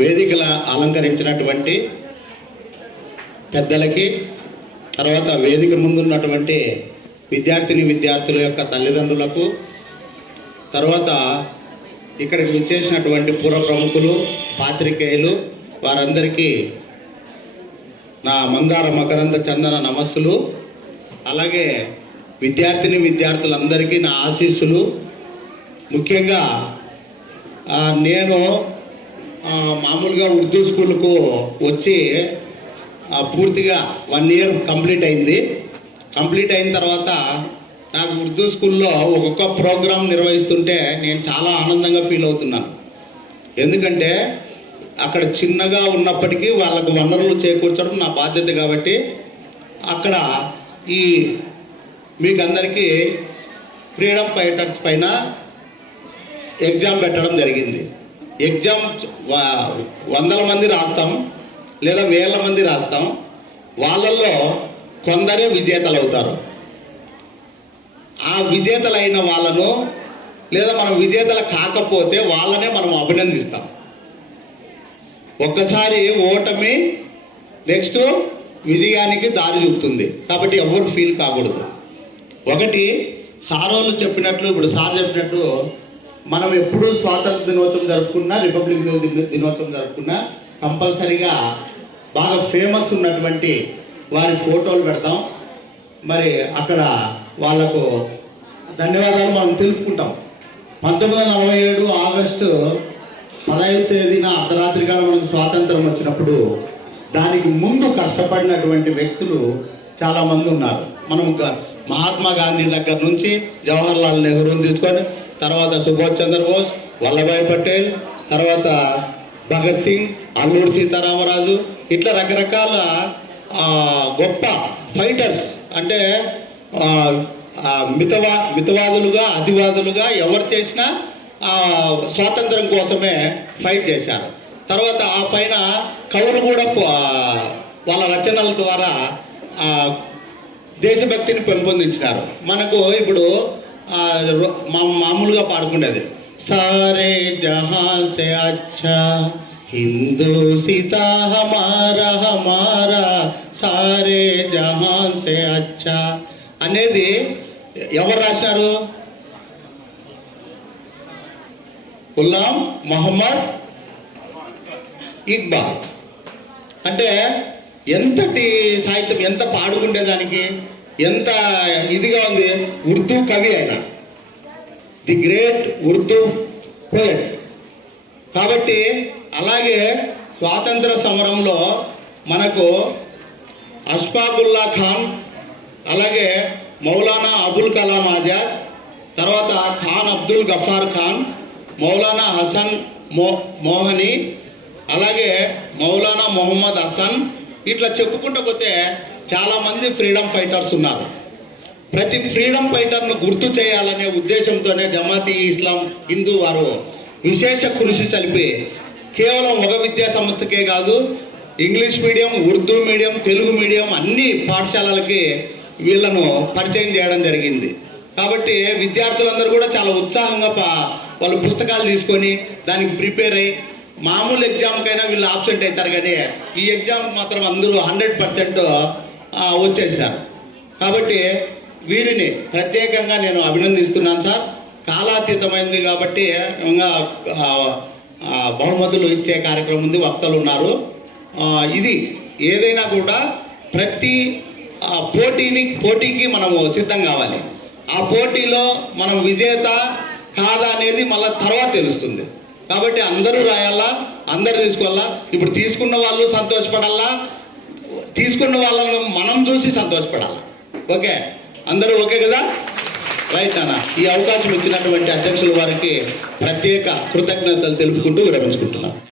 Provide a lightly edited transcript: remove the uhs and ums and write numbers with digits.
వేదికల అలంకరించినటువంటి పెద్దలకి, తర్వాత వేదిక ముందున్నటువంటి విద్యార్థుల యొక్క తల్లిదండ్రులకు, తర్వాత ఇక్కడికి వచ్చేసినటువంటి పూర్వ ప్రముఖులు, పాత్రికేయులు, వారందరికీ నా మందార మకరంద చందన నమస్సులు. అలాగే విద్యార్థులందరికీ నా ఆశీస్సులు. ముఖ్యంగా నేను మామూలుగా ఉర్దూ స్కూల్కు వచ్చి పూర్తిగా 1 ఇయర్ కంప్లీట్ అయింది. కంప్లీట్ అయిన తర్వాత నాకు ఉర్దూ స్కూల్లో ఒక్కొక్క ప్రోగ్రాం నిర్వహిస్తుంటే నేను చాలా ఆనందంగా ఫీల్ అవుతున్నాను. ఎందుకంటే అక్కడ చిన్నగా ఉన్నప్పటికీ వాళ్ళకు వనరులు చేకూర్చడం నా బాధ్యత. కాబట్టి అక్కడ ఈ మీకు అందరికీ ఫ్రీడమ్ ఫైటర్స్ పైన ఎగ్జామ్ పెట్టడం జరిగింది. ఎగ్జామ్ 100 మంది రాస్తాం, లేదా 1000 మంది రాస్తాం. వాళ్ళల్లో కొందరే విజేతలు అవుతారు. ఆ విజేతలైన వాళ్ళను, లేదా మనం విజేతలు కాకపోతే వాళ్ళనే మనం అభినందిస్తాం. ఒక్కసారి ఓటమి నెక్స్ట్ విజయానికి దారి చూపుతుంది. కాబట్టి ఎవరు ఫీల్ కాకూడదు. ఒకటి సారోళ్ళు చెప్పినట్లు, ఇప్పుడు సార్ చెప్పినట్టు, మనం ఎప్పుడు స్వాతంత్ర దినోత్సవం జరుపుకున్నా, రిపబ్లిక్ దినోత్సవం జరుపుకున్నా కంపల్సరీగా బాగా ఫేమస్ ఉన్నటువంటి వారి ఫోటోలు పెడతాం. మరి అక్కడ వాళ్లకు ధన్యవాదాలు మనం తెలుపుకుంటాం. 1947 ఆగస్టు 15వ తేదీన అర్ధరాత్రిగా మనకు స్వాతంత్రం వచ్చినప్పుడు దానికి ముందు కష్టపడినటువంటి వ్యక్తులు చాలామంది ఉన్నారు. మనం మహాత్మా గాంధీ దగ్గర నుంచి జవహర్లాల్ నెహ్రూని తీసుకొని, తర్వాత సుభాష్ చంద్రబోస్, వల్లభాయ్ పటేల్, తర్వాత భగత్ సింగ్, అల్లూరి సీతారామరాజు, ఇట్లా రకరకాల గొప్ప ఫైటర్స్, అంటే మితవాదులుగా, అతివాదులుగా ఎవరు చేసినా స్వాతంత్రం కోసమే ఫైట్ చేశారు. తర్వాత ఆ పైన కవులు కూడా వాళ్ళ రచనల ద్వారా దేశభక్తిని పెంపొందించినారు. మనకు ఇప్పుడు మామూలుగా పాడుకునేది, సారే జహాం సే అచ్చా హిందూ సీతా హమారా హమారా సారే జహాన్ సే అచ్చా అనేది ఎవరు రాశారు? గులాం మొహమ్మద్ ఇక్బాల్. అంటే ఎంతటి సాహిత్యం, ఎంత పాడుకుండేదానికి, ఎంత ఇదిగా ఉంది. ఉర్దూ కవి ఆయన, ది గ్రేట్ ఉర్దూ పోయట్. కాబట్టి అలాగే స్వాతంత్ర సమరంలో మనకు అష్ఫాకుల్లా ఖాన్, అలాగే మౌలానా అబుల్ కలాం ఆజాద్, తర్వాత ఖాన్ అబ్దుల్ గఫార్ ఖాన్, మౌలానా హసన్ మోహని, అలాగే మౌలానా మొహమ్మద్ హసన్, ఇట్లా చెప్పుకుంటూ పోతే చాలామంది ఫ్రీడమ్ ఫైటర్స్ ఉన్నారు. ప్రతి ఫ్రీడమ్ ఫైటర్ను గుర్తు చేయాలనే ఉద్దేశంతోనే జమాతీ ఇస్లాం హిందూ వారు విశేష కృషి కలిపి కేవలం ఒక విద్యా సంస్థకే కాదు, English medium, Urdu medium, Telugu medium అన్ని పాఠశాలలకి వీళ్ళను పరిచయం చేయడం జరిగింది. కాబట్టి విద్యార్థులందరూ కూడా చాలా ఉత్సాహంగా వాళ్ళు పుస్తకాలు తీసుకొని దానికి ప్రిపేర్ అయ్యి, మామూలు ఎగ్జామ్కైనా వీళ్ళు ఆబ్సెంట్ అవుతారు, కానీ ఈ ఎగ్జామ్ మాత్రం అందరూ 100% వచ్చేసారు. కాబట్టి వీరిని ప్రత్యేకంగా నేను అభినందిస్తున్నాను సార్. కాలాతీతమైంది కాబట్టి ఇంకా బహుమతులు ఇచ్చే కార్యక్రమం ఉంది, వక్తలు ఉన్నారు. ఇది ఏదైనా కూడా ప్రతి పోటీకి మనము సిద్ధం కావాలి. ఆ పోటీలో మనం విజేత కాదా అనేది మళ్ళీ తర్వాత తెలుస్తుంది. కాబట్టి అందరూ రాయాలా, అందరు తీసుకోవాలా. ఇప్పుడు తీసుకున్న వాళ్ళు సంతోషపడాలా, తీసుకున్న వాళ్ళను మనం చూసి సంతోషపడాలా. ఓకే, అందరూ ఓకే కదా? రైట్ అన్న. ఈ అవకాశం ఇచ్చినటువంటి అధ్యక్షుల వారికి ప్రత్యేక కృతజ్ఞతలు తెలుపుకుంటూ విరమించుకుంటున్నాను.